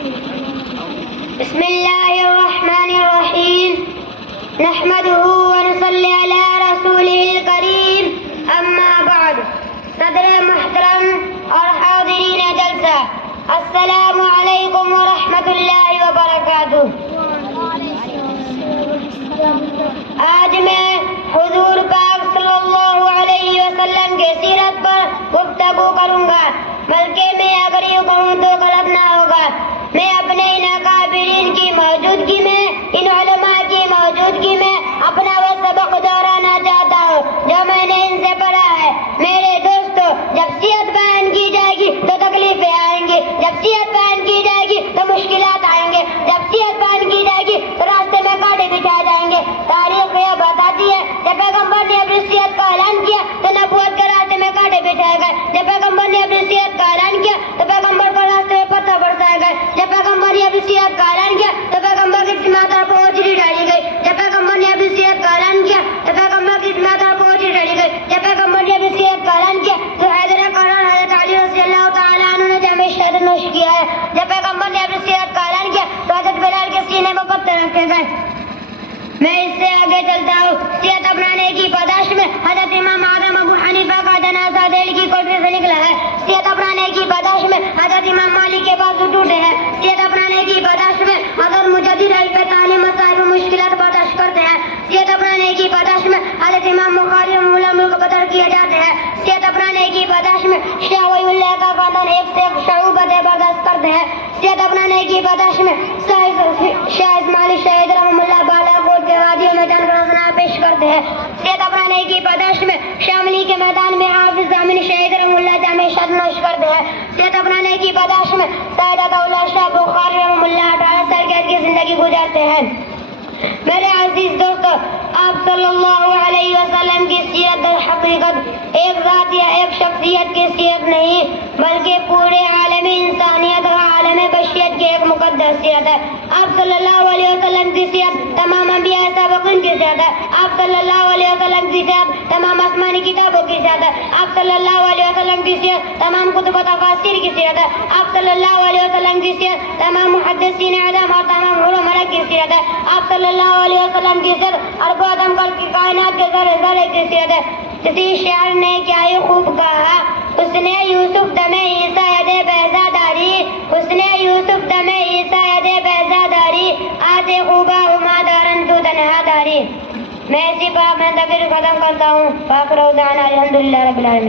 بسم اللہ الرحمن الرحیم نحمدہ ونصلی علی رسولہ الکریم اما بعد. صدر محترم اور حاضرین جلسہ، السلام علیکم ورحمۃ اللہ وبرکاتہ. آج میں حضور پاک صلی اللہ علیہ وسلم کے سیرت پر گفتگو کروں گا، بلکہ میں اگر یوں کہوں تو غلط نہ ہوگا. میں اپنے ان اکابرین کی موجودگی میں، ان علماء کی موجودگی میں اپنا وہ سبق دہرانا چاہتا ہوں جو میں نے ان سے پڑھا ہے. میرے دوستو، جب صحت بیان کی جائے گی تو تکلیفیں آئیں گی، جب صحت بیان کی جائے گی تو مشکلات آئیں گے، جب صحت بیان کی جائے گی تو راستے میں کانٹے بچھائے جائیں گے. تاریخ یہ بتاتی ہے جب پیغمبر نے اپنی صحت کا اعلان کیا تو نبوت کے راستے میں کانٹے بچھائے گئے. جب پیغمبر نے اپنی صحت کا اعلان کیا تو پیغمبر کو راستے میں پتھر برسائے گئے. جب پیغمبر نے اپنی صحت کا اعلان کیا تو پیغمبر کی ماتھا پر اوجری ڈالی گئی. جب پیغمبر نے اپنی صحت کا اعلان کیا تو پیغمبر کی ماتھا پر اوجری ڈالی گئی. جب پیغمبر نے اپنی صحت کا اعلان کیا تو حیدر قرار حضرت علی رضی اللہ تعالیٰ عنہ نے جامع شہادت نوش کیا ہے. جب پیغمبر نے اپنی صحت کا اعلان کیا تو حضرت بلال کے سینے میں پتھر رکھے گئے. میں اس سے آگے چلتا ہوں. صحت اپنانے کی پاداش میں حضرت امام اعظم ابو حنیفہ کا جنازہ دل کی کوٹری سے نکلا ہے. صحت اپنانے کی پاداش میں حضرت امام مالک کے بازو ٹوٹے ہیں. صحت اپنانے کی پاداش میں حضرت مجدد علم تعلیم مسائل و مشکلات برداشت کرتے ہیں. صحت اپنانے کی پاداش میں حضرت امام بخاری مولا ملک بدر کیے جاتے ہیں. صحت اپنانے کی پاداش میں شاہ ولی اللہ کا خاندان ایک سے ایک شعوبتیں برداشت کرتے ہیں. صحت اپنانے کی پاداش میں شاہ اسماعیل شہید رحمہ اللہ بالا کوٹ کے وادیوں میں جان کر پیش کرتے ہیں. صحت اپنانے کی پاداش میں شاملی کے میدان میں حافظ ضامن شہید رحمہ اللہ جامع شہادت نوش کرتے ہیں. صحت اپنانے کی پاداش میں سید عطاءاللہ شاہ بخاری رحمہ اللہ 18 سال قید کی زندگی گزارتے ہیں. میرے عزیز دوستو، آپ صلی اللہ علیہ وسلم کی سیرت در حقیقت ایک ذات یا ایک شخصیت کی سیرت نہیں، بلکہ پورے عالم انسانیت اور عالم بشریت کی ایک مقدس سیرت ہے. آپ صلی اللہ علیہ وسلم کی سیرت تمام انبیاء سابقین کی سیرت ہے. آپ صلی اللہ علیہ وسلم کی سیرت تمام آسمانی کتابوں کی سیرت ہے. آپ صلی اللہ علیہ وسلم کی سیرت تمام کتب و تفاسیر کی سیرت ہے. آپ صلی اللہ علیہ وسلم کی سیرت تمام محدثین اعظم اور تمام حور و ملک کی سیرت ہے. آپ صلی اللہ علیہ وسلم کی سیرت ارب و ادم کی کائنات کے ذرے ذرے کی سیرت ہے. کسی شاعر نے کیا ہی خوب کہا، اس نے یوسف دم عیسیٰ ید بیضا داری، اس نے یوسف دم عیسیٰ ید بیضا داری، آتے خوبا ہما دارن تو تنہا داری. میں اسی بات میں تقریر ختم کرتا ہوں. فاخر دعوانا الحمدللہ رب العالمین.